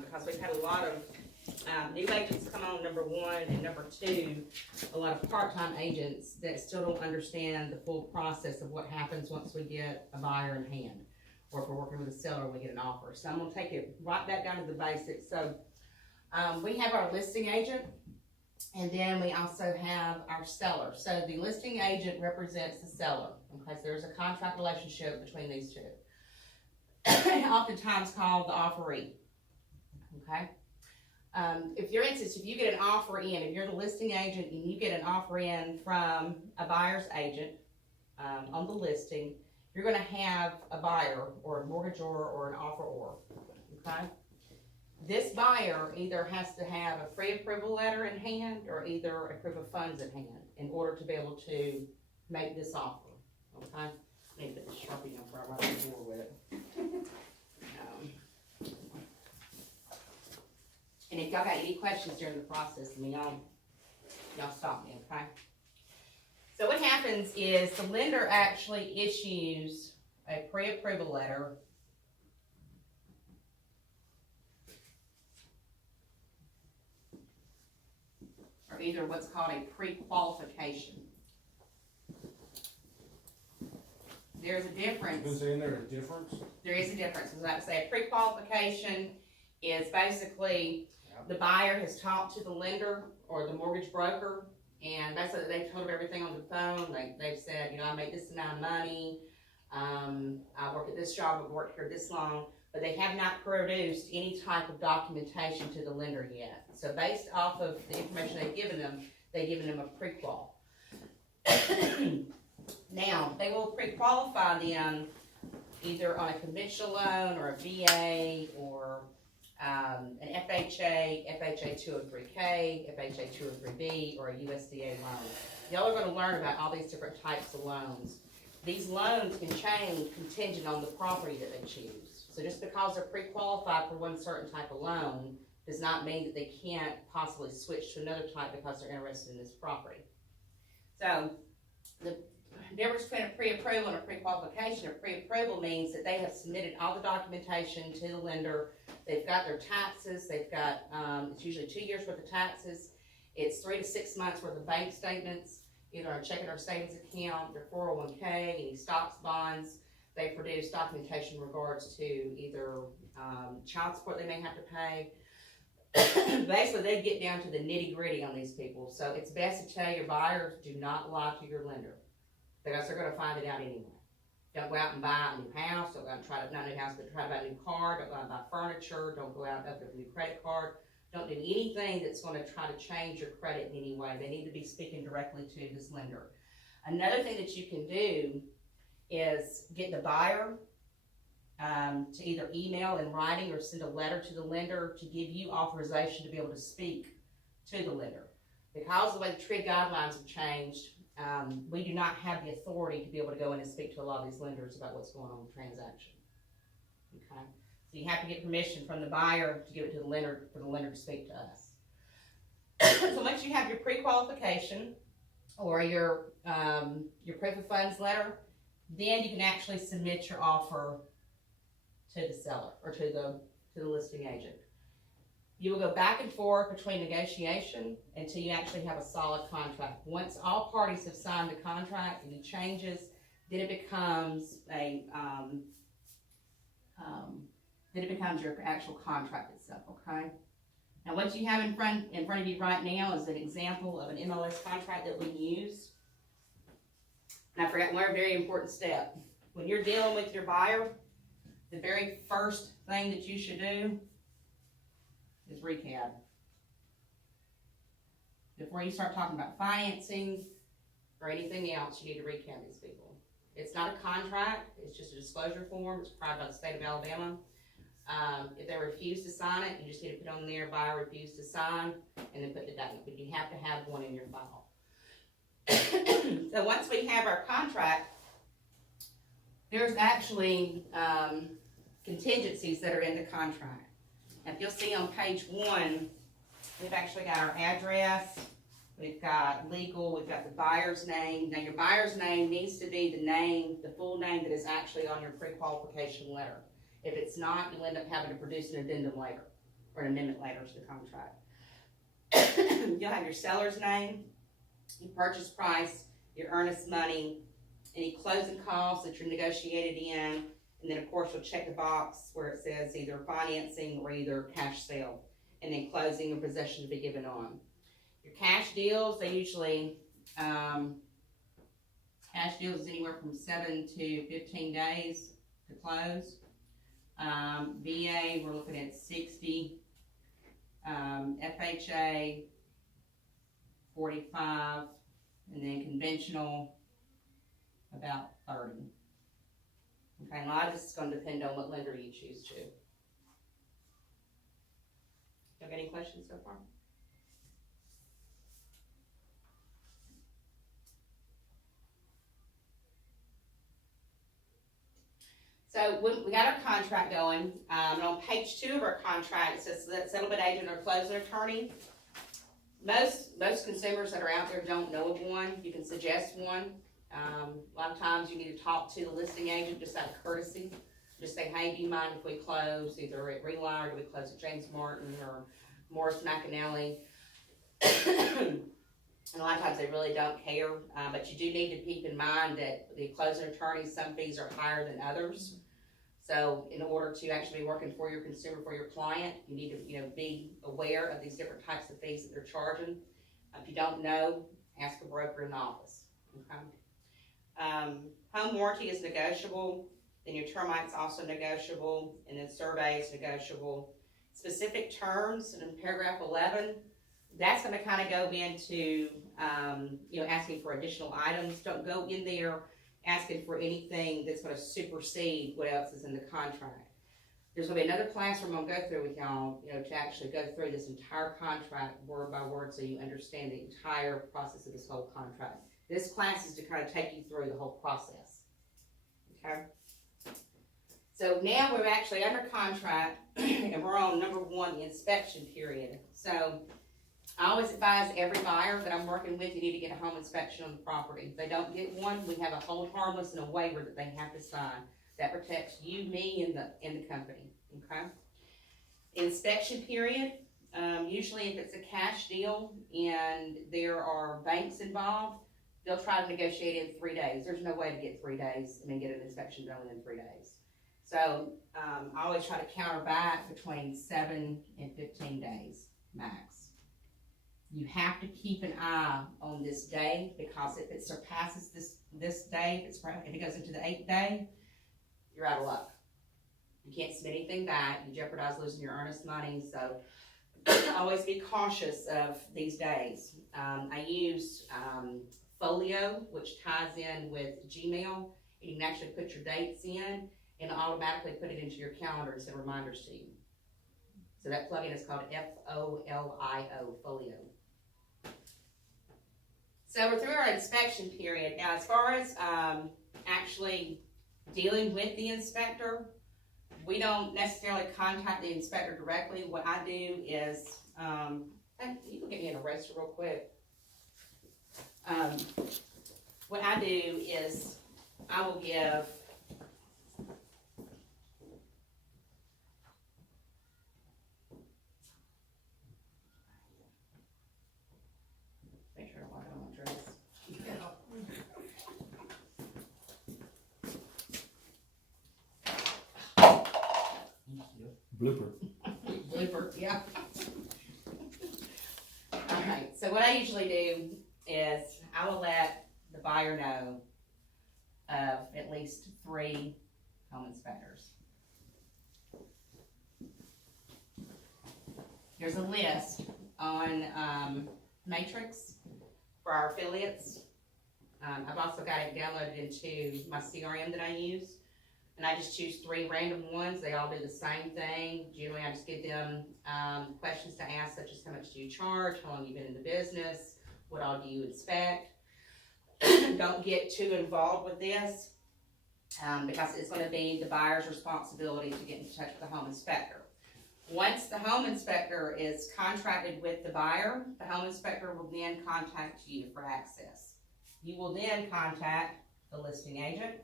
because we've had a lot of new agents come on, number one, and number two, a lot of part-time agents that still don't understand the full process of what happens once we get a buyer in hand, or if we're working with a seller and we get an offer. So I'm gonna take it right back down to the basics. So we have our listing agent, and then we also have our seller. So the listing agent represents the seller. Okay, so there's a contract relationship between these two. Oftentimes called the offeree. Okay. If for instance, if you get an offer in, if you're the listing agent and you get an offer in from a buyer's agent on the listing, you're going to have a buyer or a mortgagor or an offeror. Okay. This buyer either has to have a pre-approval letter in hand or either a proof of funds in hand in order to be able to make this offer. Okay. I need to put the Sharpie down before I run the floor with it. And if y'all got any questions during the process, I mean, y'all stop me, okay? So what happens is the lender actually issues a pre-approval letter or either what's called a pre-qualification. There's a difference. Isn't there a difference? There is a difference. As I say, a pre-qualification is basically the buyer has talked to the lender or the mortgage broker, and basically they've told them everything on the phone. They've said, you know, I make this amount of money, I work at this job, I've worked here this long, but they have not produced any type of documentation to the lender yet. So based off of the information they've given them a pre-qual. Now, they will pre-qualify them either on a conventional loan or a VA or an FHA, FHA 203K, FHA 203B, or a USDA loan. Y'all are going to learn about all these different types of loans. These loans can change contingent on the property that they choose. So just because they're pre-qualified for one certain type of loan does not mean that they can't possibly switch to another type because they're interested in this property. So the difference between a pre-approval and a pre-qualification, a pre-approval means that they have submitted all the documentation to the lender. They've got their taxes, they've got, it's usually 2 years worth of taxes. It's 3 to 6 months worth of bank statements, either a checking or savings account, their 401k, any stocks, bonds. They produce documentation in regards to either child support they may have to pay. Basically, they get down to the nitty gritty on these people. So it's best to tell your buyers, do not lie to your lender, because they're going to find it out anyway. Don't go out and buy a new house. Don't go out and try to, not a new house, but try to buy a new car. Don't go out and buy furniture. Don't go out and open a new credit card. Don't do anything that's going to try to change your credit in any way. They need to be speaking directly to this lender. Another thing that you can do is get the buyer to either email in writing or send a letter to the lender to give you authorization to be able to speak to the lender. Because of the way the TRIG guidelines have changed, we do not have the authority to be able to go in and speak to a lot of these lenders about what's going on in the transaction. Okay, so you have to get permission from the buyer to give it to the lender for the lender to speak to us. So once you have your pre-qualification or your proof of funds letter, then you can actually submit your offer to the seller or to the listing agent. You will go back and forth between negotiation until you actually have a solid contract. Once all parties have signed the contract, any changes, then it becomes your actual contract itself. Okay. Now, what you have in front of you right now is an example of an MLS contract that we use. And I forgot one very important step. When you're dealing with your buyer, the very first thing that you should do is recap. Before you start talking about financing or anything else, you need to recap these people. It's not a contract, it's just a disclosure form. It's provided by the state of Alabama. If they refuse to sign it, you just need to put on there, buyer refused to sign, and then put the date. But you have to have one in your file. So once we have our contract, there's actually contingencies that are in the contract. If you'll see on page 1, we've actually got our address, we've got legal, we've got the buyer's name. Now your buyer's name needs to be the full name that is actually on your pre-qualification letter. If it's not, you'll end up having to produce an addendum later. or an amendment later to the contract. You'll have your seller's name, your purchase price, your earnest money, any closing costs that you're negotiated in, and then of course you'll check the box where it says either financing or either cash sale, and then closing or possession to be given on. Your cash deals, they usually, cash deals is anywhere from 7 to 15 days to close. VA, we're looking at 60. FHA, 45, and then conventional, about 30. Okay, and a lot of this is going to depend on what lender you choose to. Y'all got any questions so far? So we got our contract going, and on page 2 of our contract, it says that settlement agent or closing attorney. Most consumers that are out there don't know of one. You can suggest one. A lot of times you need to talk to the listing agent just out of courtesy. Just say, hey, do you mind if we close either at Relight, or do we close at James Martin or Morris McAnally? And a lot of times they really don't care, but you do need to keep in mind that the closing attorney, some fees are higher than others. So in order to actually be working for your consumer, for your client, you need to be aware of these different types of fees that they're charging. If you don't know, ask a broker in the office. Okay. Home warranty is negotiable. Then your termite's also negotiable, and then survey is negotiable. Specific terms in paragraph 11, that's going to kind of go into asking for additional items. Don't go in there asking for anything that's going to supersede what else is in the contract. There's going to be another class we're going to go through with y'all, to actually go through this entire contract word by word so you understand the entire process of this whole contract. This class is to kind of take you through the whole process. Okay? So now we're actually under contract, and we're on number 1, the inspection period. So I always advise every buyer that I'm working with, you need to get a home inspection on the property. If they don't get one, we have a hold harmless and a waiver that they have to sign. That protects you, me, and the company, okay? Inspection period, usually if it's a cash deal and there are banks involved, they'll try to negotiate in 3 days. There's no way to get 3 days and then get an inspection done within 3 days. So I always try to counter back between 7 and 15 days max. You have to keep an eye on this day, because if it surpasses this day, if it goes into the 8th day, you're out of luck. You can't submit anything back. You jeopardize losing your earnest money. So always be cautious of these days. I use Folio, which ties in with Gmail. You can actually put your dates in and automatically put it into your calendar and send reminders to you. So that plugin is called Folio, Folio. So we're through our inspection period. Now, as far as actually dealing with the inspector, we don't necessarily contact the inspector directly. What I do is, you can get me an eraser real quick. What I do is I will give Blooper. Blooper, yeah. Alright, so what I usually do is I will let the buyer know of at least 3 home inspectors. There's a list on Matrix for our affiliates. I've also got it downloaded into my CRM that I use. And I just choose 3 random ones. They all do the same thing. Generally, I just give them questions to ask, such as how much do you charge, how long have you been in the business, what all do you inspect. Don't get too involved with this because it's going to be the buyer's responsibility to get in touch with the home inspector. Once the home inspector is contracted with the buyer, the home inspector will then contact you for access. You will then contact the listing agent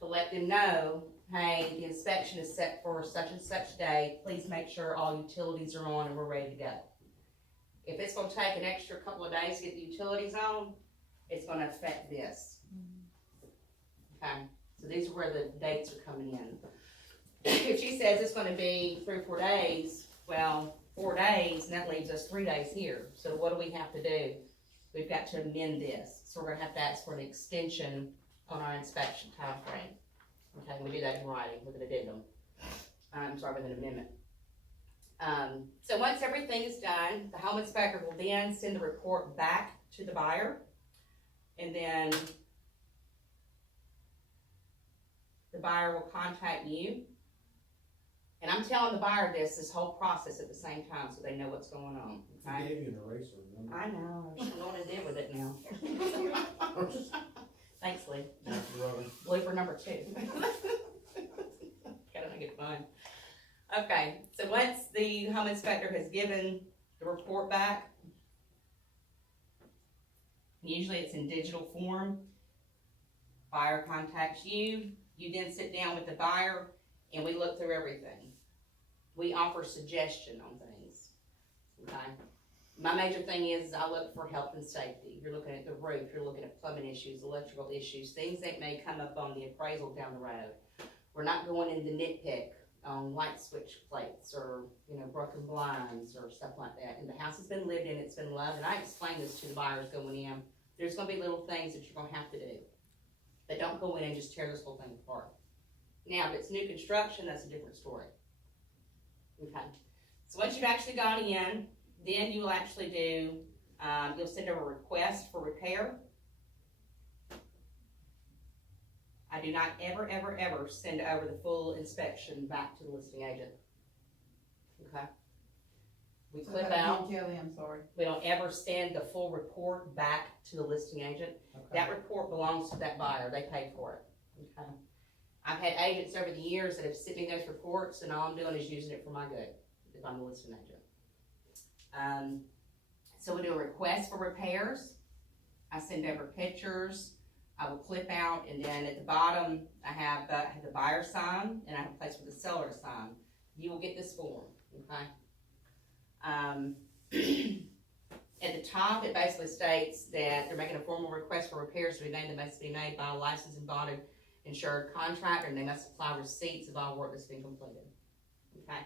to let them know hey, the inspection is set for such and such day, please make sure all utilities are on and we're ready to go. If it's gonna take an extra couple of days to get the utilities on, it's gonna affect this. Okay, so these are where the dates are coming in. If she says it's gonna be 3 or 4 days, well, 4 days, and that leaves us 3 days here. So what do we have to do? We've got to amend this. So we're gonna have to ask for an extension on our inspection timeframe. Okay, we do that in writing with an addendum. With an amendment. So once everything is done, the home inspector will then send the report back to the buyer, and then the buyer will contact you. And I'm telling the buyer this whole process at the same time, so they know what's going on, I okay? gave you an eraser, remember? I know, I should know what I did with it now. Thanks, Lee. Blooper number 2. Gotta make it fun. Okay, so once the home inspector has given the report back, usually it's in digital form, buyer contacts you, you then sit down with the buyer, and we look through everything. We offer suggestion on things, okay? My major thing is I look for health and safety. You're looking at the roof, you're looking at plumbing issues, electrical issues, things that may come up on the appraisal down the road. We're not going into nitpick on light switch plates or, broken blinds or stuff like that. And the house has been lived in, it's been loved, and I explained this to the buyers going in. There's gonna be little things that you're gonna have to do. But don't go in and just tear this whole thing apart. Now, if it's new construction, that's a different story. Okay, so once you've actually gone in, then you will actually do, you'll send over a request for repair. I do not ever, ever, ever send over the full inspection back to the listing agent. Okay? We clip out. I'm sorry. We don't ever send the full report back to the listing agent. Okay. That report belongs to that buyer, they paid for it, okay? I've had agents over the years that have sent me those reports, and all I'm doing is using it for my good, if I'm the listing agent. So we do a request for repairs, I send over pictures, I will clip out, and then at the bottom, I have the buyer sign, and I have a place for the seller to sign. You will get this form, okay? At the top, it basically states that they're making a formal request for repairs to be made that must be made by a licensed and bonded insured contractor, and they must supply receipts of all work that's been completed. Okay.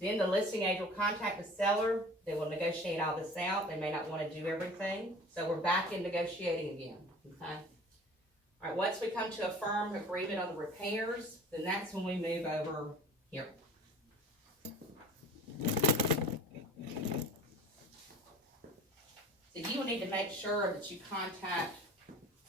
Then the listing agent will contact the seller. They will negotiate all this out. They may not want to do everything, so we're back in negotiating again. Okay. All right. Once we come to a firm agreement on the repairs, then that's when we move over here. So you will need to make sure that you contact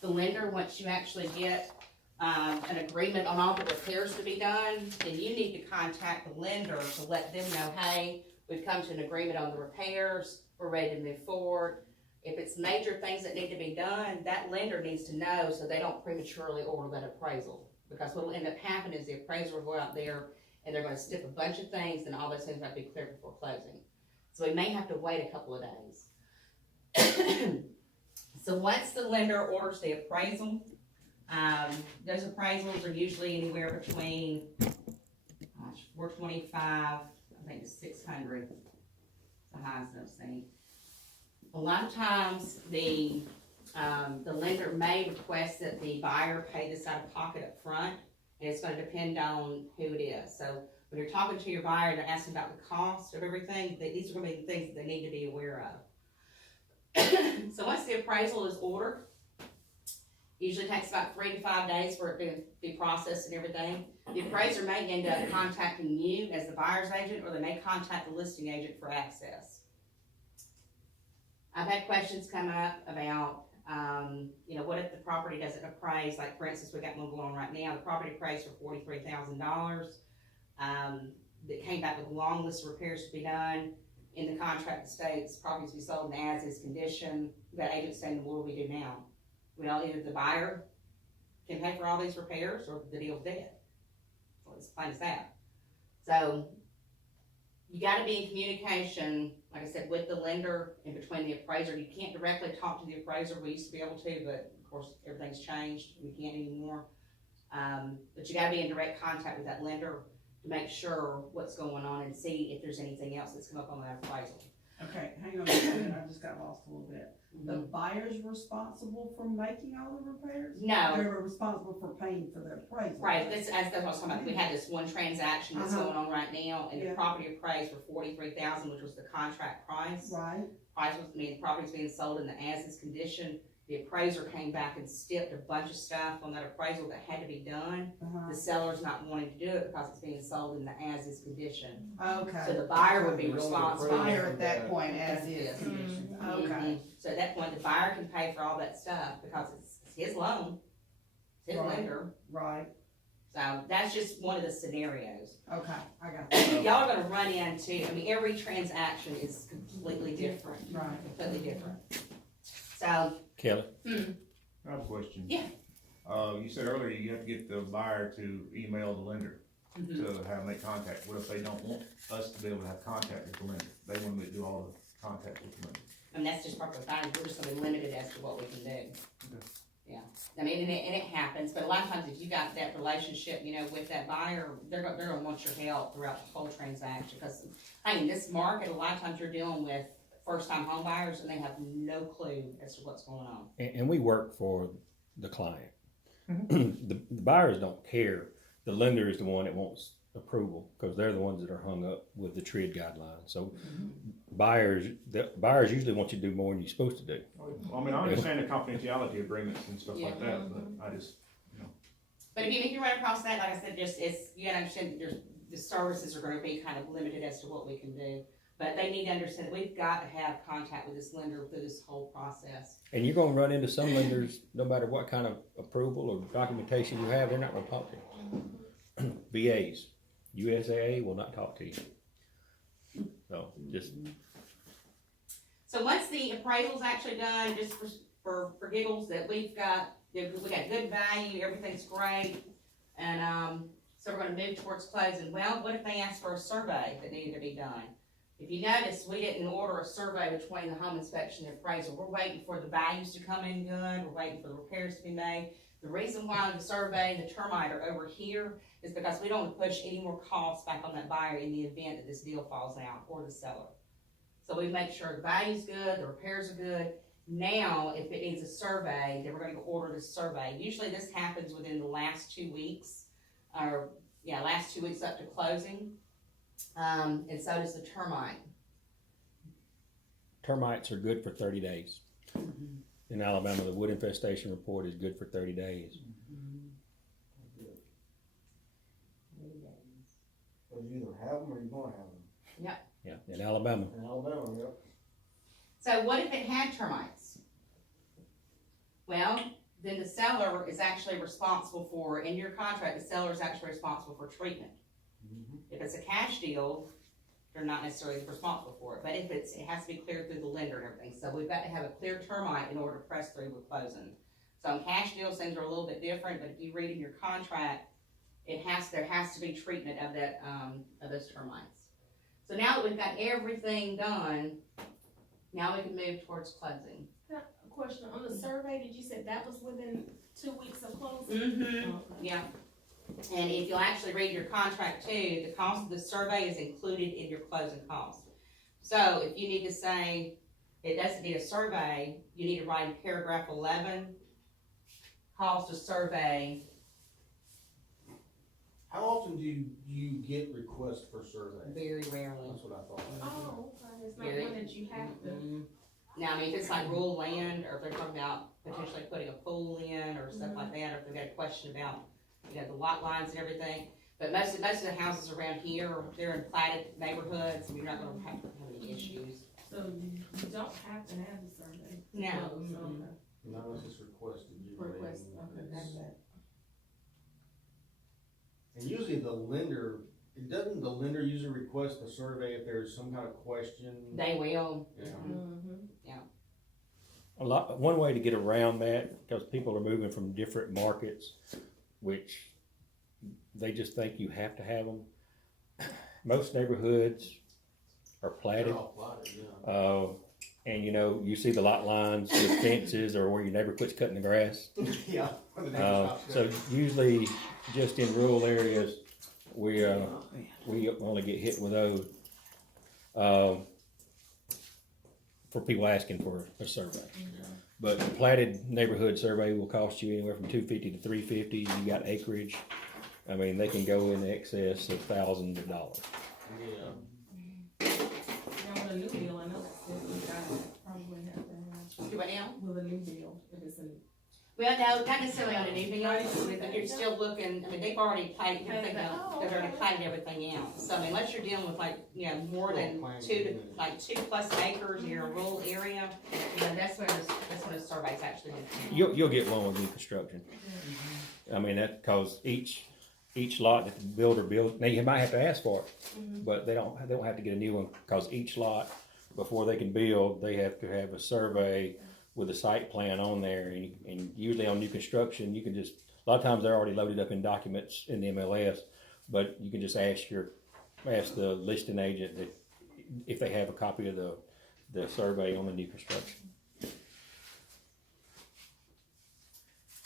the lender once you actually get an agreement on all the repairs to be done. Then you need to contact the lender to let them know, hey, we've come to an agreement on the repairs, we're ready to move forward. If it's major things that need to be done, that lender needs to know so they don't prematurely order that appraisal. Because what will end up happening is the appraiser will go out there and they're gonna stick a bunch of things, and all those things have to be cleared before closing. So we may have to wait a couple of days. So once the lender orders the appraisal, those appraisals are usually anywhere between, $425, I think to $600, the highest I've seen. A lot of times, the lender may request that the buyer pay this out of pocket up front, and it's gonna depend on who it is. So when you're talking to your buyer and they're asking about the cost of everything, these are gonna be the things that they need to be aware of. So once the appraisal is ordered, usually takes about 3 to 5 days for it to be processed and everything. The appraiser may end up contacting you as the buyer's agent, or they may contact the listing agent for access. I've had questions come up about, what if the property doesn't appraise? Like, for instance, we got one going on right now. The property appraised for $43,000. That came back with a long list of repairs to be done. In the contract, it states properties to be sold in as-is condition. We've got agents saying, what do we do now? Well, either the buyer can pay for all these repairs, or the deal's dead. Well, it's plain as that. So you got to be in communication, like I said, with the lender and between the appraiser. You can't directly talk to the appraiser. We used to be able to, but of course everything's changed. We can't anymore. But you gotta be in direct contact with that lender to make sure what's going on and see if there's anything else that's come up on that appraisal. Okay, hang on a minute, I just got lost a little bit. The Mhm. buyer's responsible for making all the repairs? No. They're responsible for paying for the appraisal? Right, that's what I was talking about, we had this one transaction that's Uh-huh. going on right now, and the Yeah. property appraised for $43,000, which was the contract price. Right, Price was, the property's being sold in the as-is condition, the appraiser came back and stipped a bunch of stuff on that appraisal that had to be done. uh-huh, The seller's not wanting to do it because it's being sold in the as-is condition. So okay. the buyer would be The only responsible. Buyer at that point as Yes. is conditions, Mhm. okay, So at that point, the buyer can pay for all that stuff because it's his loan, it's his Right. lender. right, So that's just one of the scenarios. okay, I got that, Y'all are gonna run into, I mean, every transaction is completely different, right. completely different. So, Kelly? I have a question. Yeah. You said earlier you have to get the buyer to email the lender mhm. to have them make contact. What if they don't want us to be able to have contact with the lender? They want me to do all the contact with the lender. And that's just probably fine, we're just gonna be limited as to what we can do. Yeah, I mean, and it happens, but a lot of times if you got that relationship, you know, with that buyer, they're gonna want your help throughout the whole transaction, because, I mean, this market, a lot of times you're dealing with first-time home buyers, and they have no clue as to what's going on. And we work for the client. The buyers don't care. The lender is the one that wants approval, because they're the ones that are hung up with the TRID guidelines. So the buyers usually want you to do more than you're supposed to do. Well, I mean, I understand the confidentiality agreements and stuff like Yeah. that, but I just, But if you run across that, like I said, you gotta understand that the services are gonna be kind of limited as to what we can do. But they need to understand that we've got to have contact with this lender through this whole process. And you're gonna run into some lenders, no matter what kind of approval or documentation you have, they're not gonna talk to you. VAs, USAA will not talk to you. So, just, So once the appraisal's actually done, just for giggles, that we got good value, everything's great, and, so we're gonna move towards closing. Well, what if they ask for a survey that needed to be done? If you notice, we didn't order a survey between the home inspection and appraisal. We're waiting for the values to come in good, we're waiting for the repairs to be made. The reason why the survey and the termite are over here is because we don't push any more costs back on that buyer in the event that this deal falls out, or the seller. So we make sure the value's good, the repairs are good. Now, if it needs a survey, then we're gonna go order this survey. Usually this happens within the last 2 weeks, last 2 weeks up to closing. And so does the termite. termites are good for 30 days. In Alabama, the wood infestation report is good for 30 days. So you either have them or you're gonna have them. Yeah, in Alabama. In Alabama, yep. So what if it had termites? Well, then the seller is actually responsible for, in your contract, the seller is actually responsible for treatment. If it's a cash deal, they're not necessarily responsible for it, but if it has to be cleared through the lender and everything, so we've got to have a clear termite in order to press through with closing. So on cash deals, things are a little bit different, but if you read in your contract, there has to be treatment of that, of those termites. So now that we've got everything done, now we can move towards closing. A question, on the survey, did you say that was within 2 weeks of closing? Mm-hmm. Okay. Yeah. And if you'll actually read your contract too, the cost of the survey is included in your closing cost. So if you need to say, it doesn't need a survey, you need to write in paragraph 11, cost of survey. How often do you get requests for survey? Very rarely. That's what I thought. Oh, okay, it's not Very- one that you have to. Mhm. Now, I mean, if it's like rural land, or if they're talking about potentially putting a pool in, or stuff like that, or if they've got a question about, you know, the lot lines and everything. But most of the houses around here, they're in platted neighborhoods, and you're not gonna have any issues. So you don't have to have the survey. No. Okay. No, it's just requested usually. Request, okay, that's that. And usually the lender, doesn't the lender usually request a survey if there's some kind of question? They will. Yeah. One way to get around that, because people are moving from different markets, which they just think you have to have them. Most neighborhoods are platted. They're all platted, yeah. and you know, you see the lot lines with fences or where your neighbor quits cutting the grass. Yeah. when the neighbor stops So cutting. usually, just in rural areas, we only get hit with those. For people asking for a survey. But the platted neighborhood survey will cost you anywhere from $250 to $350. You got acreage. I mean, they can go in excess of thousands of dollars. Yeah. Now with a new bill, I know that's what we got, probably have to have, Do what now? with a new bill, if it's a. Well, no, not necessarily on anything else, but you're still looking, I mean, they've already platted everything out, they've already platted everything out. So I mean, unless you're dealing with like, you know, more than two plus acres, and you're in a rural area, you know, that's when a survey's actually good. You'll get one with new construction. I mean, that, cause each lot that the builder builds, now you might have to ask for it, but they don't have to get a new one, cause each lot, before they can build, they have to have a survey with a site plan on there, and usually on new construction, you can just, a lot of times they're already loaded up in documents in the MLS, but you can just ask the listing agent that if they have a copy of the survey on the new construction.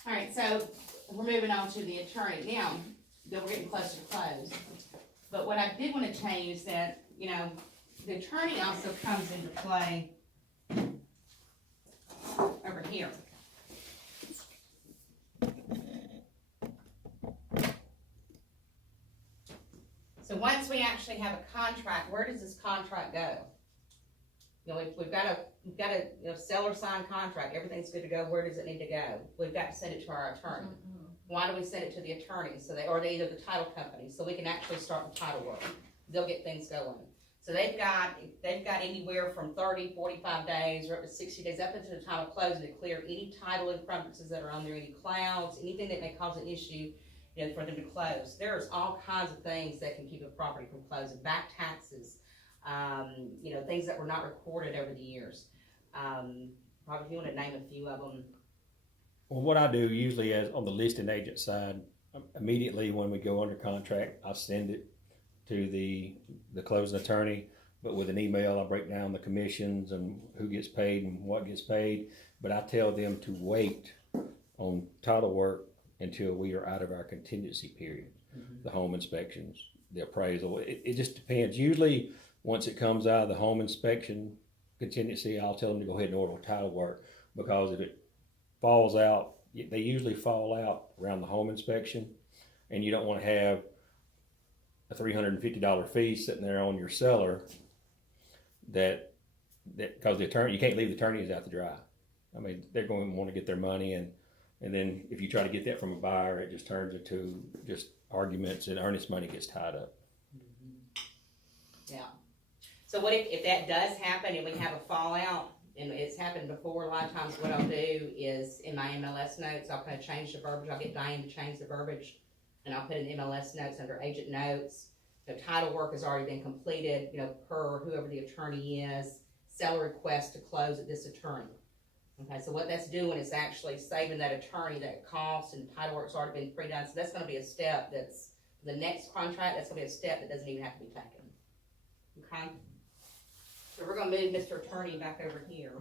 All right, so we're moving on to the attorney now, that we're getting closer to close. But what I did wanna change is that, you know, the attorney also comes into play over here. So once we actually have a contract, where does this contract go? You know, we've got a, you know, seller signed contract, everything's good to go, where does it need to go? We've got to send it to our attorney. Why do we send it to the attorney? So or either the title company, so we can actually start the title work. They'll get things going. So they've got anywhere from 30, 45 days, or up to 60 days, up into the title closing to clear any title encumbrances that are on there, any clouds, anything that may cause an issue, you know, for them to close. There's all kinds of things that can keep a property from closing, back taxes, you know, things that were not recorded over the years. Probably if you want to name a few of them. Well, what I do usually as on the listing agent side, immediately when we go under contract, I send it to the closing attorney, but with an email, I break down the commissions and who gets paid and what gets paid. But I tell them to wait on title work until we are out of our contingency period. The home inspections, the appraisal, it just depends. Usually, once it comes out of the home inspection contingency, I'll tell them to go ahead and order title work, because if it falls out, they usually fall out around the home inspection, and you don't want to have a $350 fee sitting there on your seller that because the attorney, you can't leave the attorneys out to dry. I mean, they're going to want to get their money, and then if you try to get that from a buyer, it just turns into just arguments, and earnest money gets tied up. Yeah. So what if that does happen and we have a fallout, and it's happened before, a lot of times what I'll do is in my MLS notes, I'll kind of change the verbiage. I'll get Diane to change the verbiage, and I'll put in MLS notes under agent notes. The title work has already been completed, you know, per whoever the attorney is, seller request to close at this attorney. Okay, so what that's doing is actually saving that attorney that cost, and title work's already been pre-done, so that's gonna be a step that's, the next contract, that's gonna be a step that doesn't even have to be taken. Okay? So we're gonna move Mr. Attorney back over here.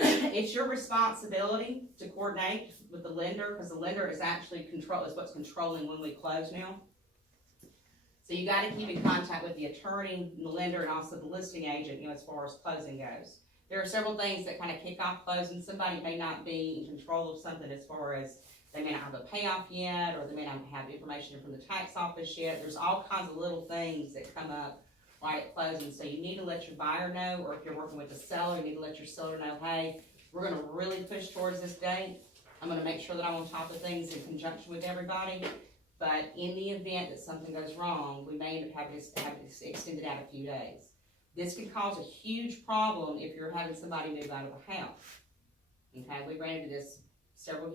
It's your responsibility to coordinate with the lender, because the lender is actually is what's controlling when we close now. So you gotta keep in contact with the attorney, the lender, and also the listing agent, you know, as far as closing goes. There are several things that kind of kick off closing. Somebody may not be in control of something as far as they may not have a payoff yet, or they may not have information from the tax office yet. There's all kinds of little things that come up right at closing. So you need to let your buyer know, or if you're working with the seller, you need to let your seller know, hey, we're gonna really push towards this date. I'm gonna make sure that I'm on top of things in conjunction with everybody. But in the event that something goes wrong, we may end up having to extend it out a few days. This can cause a huge problem if you're having somebody move out of a house. Okay, we ran into this several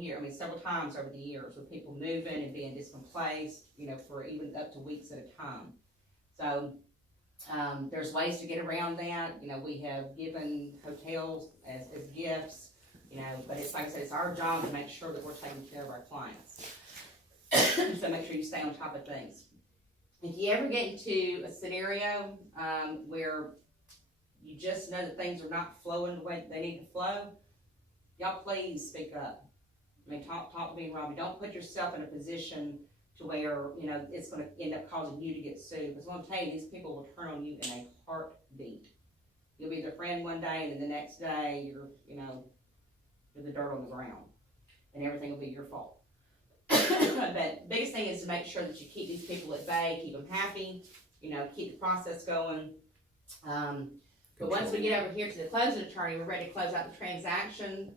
times over the years with people moving and being displaced, you know, for even up to weeks at a time. So there's ways to get around that. You know, we have given hotels as gifts, you know, but it's like I said, it's our job to make sure that we're taking care of our clients. So make sure you stay on top of things. If you ever get into a scenario, where you just know that things are not flowing the way they need to flow, y'all please speak up. I mean, talk to me and Robbie. Don't put yourself in a position to where, you know, it's gonna end up causing you to get sued. Because I'm gonna tell you, these people will turn on you in a heartbeat. You'll be their friend one day, and then the next day, you're the dirt on the ground. And everything will be your fault. But biggest thing is to make sure that you keep these people at bay, keep them happy, you know, keep the process going. But once we get over here to the closing attorney, we're ready to close out the transaction.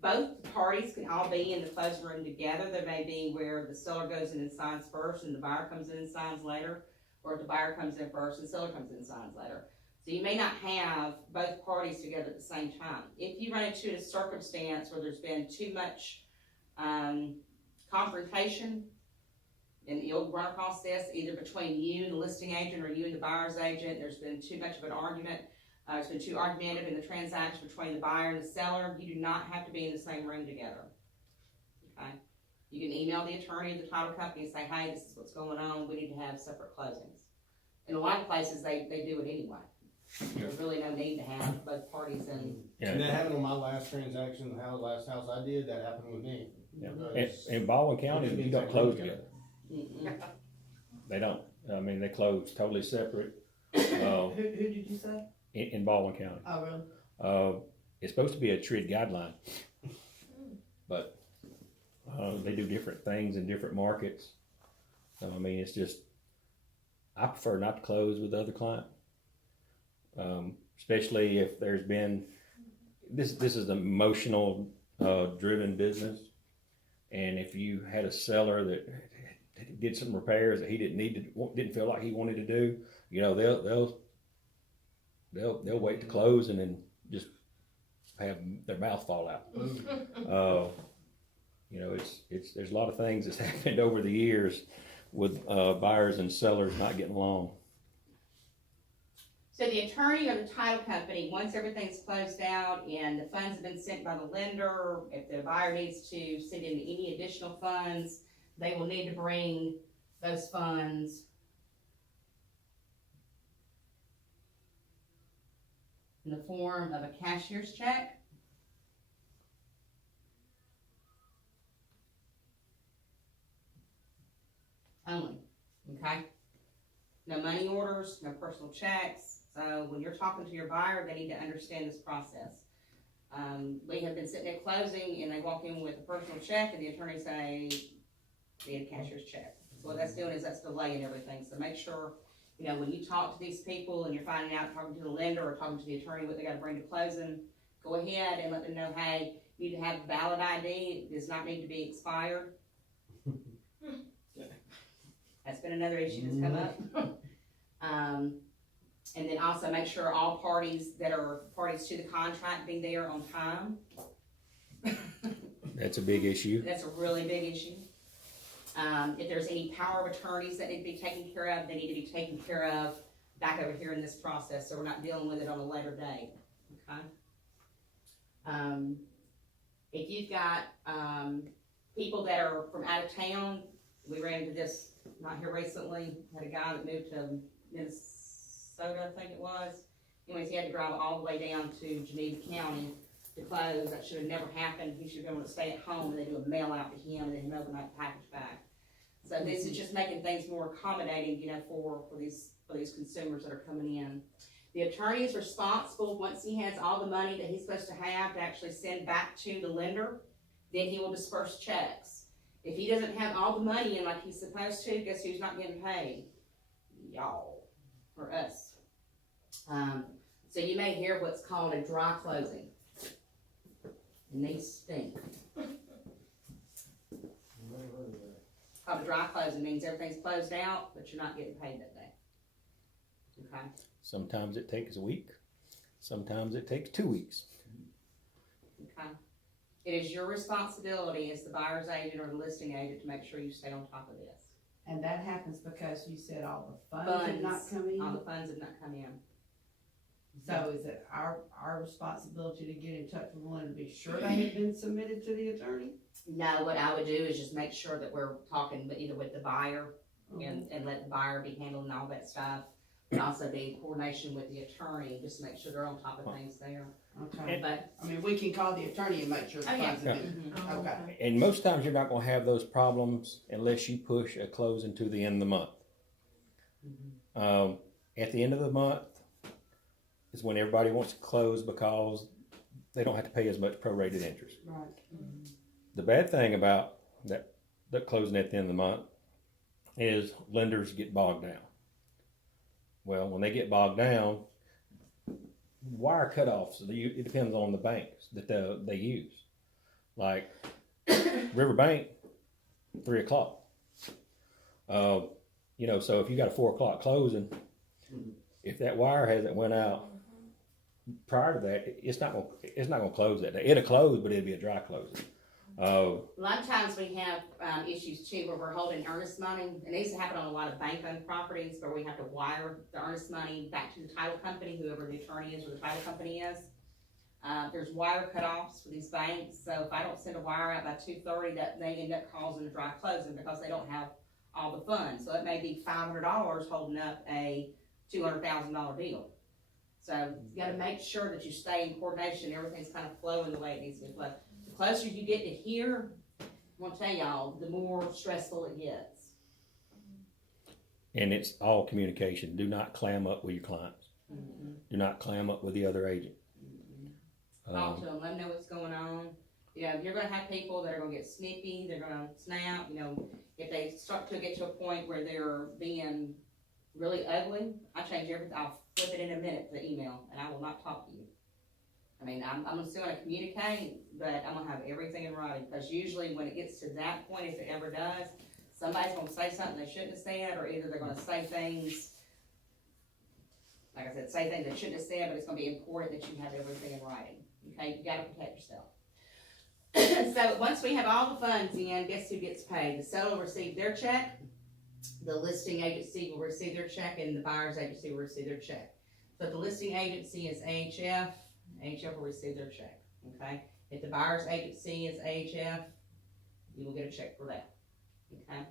Both parties can all be in the closing room together. There may be where the seller goes in and signs first and the buyer comes in and signs later, or if the buyer comes in first and the seller comes in and signs later. So you may not have both parties together at the same time. If you run into a circumstance where there's been too much confrontation, and you'll run across this either between you and the listing agent or you and the buyer's agent, there's been too much of an argument, it's been too argumentative in the transaction between the buyer and the seller, you do not have to be in the same room together. Okay? You can email the attorney of the title company and say, hey, this is what's going on, we need to have separate closings. In a lot of places, they do it anyway. There's really no need to have both parties in. And that happened on my last transaction, the last house I did, that happened with me. In Baldwin County, you don't close together. Mm-mm. They don't. I mean, they close totally separate. Who did you say? In Baldwin County. Oh, really? It's supposed to be a TRID guideline, but they do different things in different markets. So I mean, it's just I prefer not to close with the other client, especially if there's been this is an emotional driven business, and if you had a seller that did some repairs that he didn't feel like he wanted to do, you know, they'll wait to close and then just have their mouth fall out. You know, it's there's a lot of things that's happened over the years with buyers and sellers not getting along. So the attorney or the title company, once everything's closed out and the funds have been sent by the lender, if the buyer needs to send in any additional funds, they will need to bring those funds in the form of a cashier's check. Only, okay? No money orders, no personal checks. So when you're talking to your buyer, they need to understand this process. We have been sitting at closing and they walk in with a personal check and the attorney say, need a cashier's check. So what that's doing is that's delaying everything. So make sure, you know, when you talk to these people and you're finding out, talking to the lender or talking to the attorney what they gotta bring to closing, go ahead and let them know, hey, you need to have a valid ID. It does not need to be expired. That's been another issue that's come up. And then also make sure all parties that are parties to the contract be there on time. That's a big issue. That's a really big issue. If there's any power of attorneys that need to be taken care of, they need to be taken care of back over here in this process, so we're not dealing with it on a later date, okay? If you've got, people that are from out of town, we ran into this, not here recently, had a guy that moved to Minnesota, I think it was. Anyways, he had to drive all the way down to Geneva County to close. That should have never happened. He should have been able to stay at home and they do a mail out to him and then him overnight package back. So this is just making things more accommodating, you know, for these consumers that are coming in. The attorney is responsible once he has all the money that he's supposed to have to actually send back to the lender, then he will disperse checks. If he doesn't have all the money in like he's supposed to, guess who's not getting paid? Y'all, or us. So you may hear what's called a dry closing. And they stink. Called a dry closing means everything's closed out, but you're not getting paid that day. Okay? Sometimes it takes a week. Sometimes it takes 2 weeks. Okay? It is your responsibility as the buyer's agent or the listing agent to make sure you stay on top of this. And that happens because you said all the funds did not come in? All the funds have not come in. So is it our responsibility to get in touch with one and be sure they have been submitted to the attorney? No, what I would do is just make sure that we're talking either with the buyer and let the buyer be handling all that stuff. And also be in coordination with the attorney, just to make sure they're on top of things there. Okay, But, I mean, we can call the attorney and make sure the Oh, yeah. funds have been, mhm. Oh, Okay. And most times you're not gonna have those problems unless you push a closing to the end of the month. At the end of the month is when everybody wants to close because they don't have to pay as much prorated interest. right. The bad thing about that closing at the end of the month is lenders get bogged down. Well, when they get bogged down, wire cutoffs, it depends on the banks that they use. Like Riverbank, 3 o'clock. You know, so if you got a 4 o'clock closing, if that wire hasn't went out prior to that, it's not gonna close that day. It'll close, but it'll be a dry closing. A lot of times we have, issues too where we're holding earnest money, and it used to happen on a lot of bank-owned properties where we have to wire the earnest money back to the title company, whoever the attorney is or the title company is. There's wire cutoffs for these banks, so if I don't send a wire out by 2:30, that they end up causing a dry closing because they don't have all the funds. So it may be $500 holding up a $200,000 deal. So you gotta make sure that you stay in coordination, everything's kind of flowing the way it needs to flow. The closer you get to here, I'm gonna tell y'all, the more stressful it gets. And it's all communication. Do not clam up with your clients. Do not clam up with the other agent. Talk to them, let them know what's going on. You know, you're gonna have people that are gonna get snippy, they're gonna snap, you know, if they start to get to a point where they're being really ugly, I change everything, I'll flip it in a minute to the email, and I will not talk to you. I mean, I'm still gonna communicate, but I'm gonna have everything in writing, because usually when it gets to that point, if it ever does, somebody's gonna say something they shouldn't have said, or either they're gonna say things, like I said, say things they shouldn't have said, but it's gonna be important that you have everything in writing, okay? You gotta protect yourself. So, once we have all the funds in, guess who gets paid? The seller will receive their check, the listing agency will receive their check, and the buyer's agency will receive their check. So if the listing agency is AHF, AHF will receive their check, okay? If the buyer's agency is AHF, you will get a check for that, okay?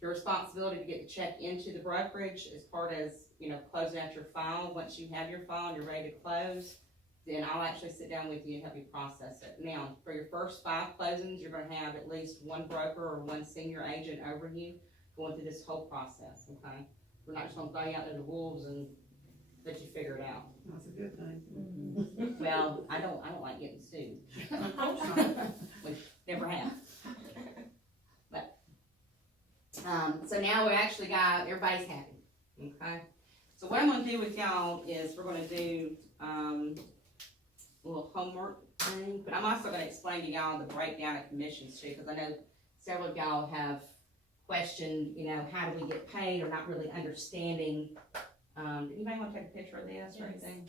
Your responsibility to get the check into the brokerage as part as, you know, closing out your file. Once you have your file and you're ready to close, then I'll actually sit down with you and help you process it. Now, for your first 5 closings, you're gonna have at least one broker or one senior agent over you going through this whole process, okay? We're not just gonna throw you out to the wolves and let you figure it out. That's a good thing. Well, I don't like getting sued. We never have. But, so now we actually got, everybody's happy, okay? So what I'm gonna do with y'all is we're gonna do, a little homework thing, but I'm also gonna explain to y'all the breakdown of commissions too, because I know several of y'all have questioned, you know, how do we get paid, or not really understanding. Anybody wanna take a picture of this or Yes. anything?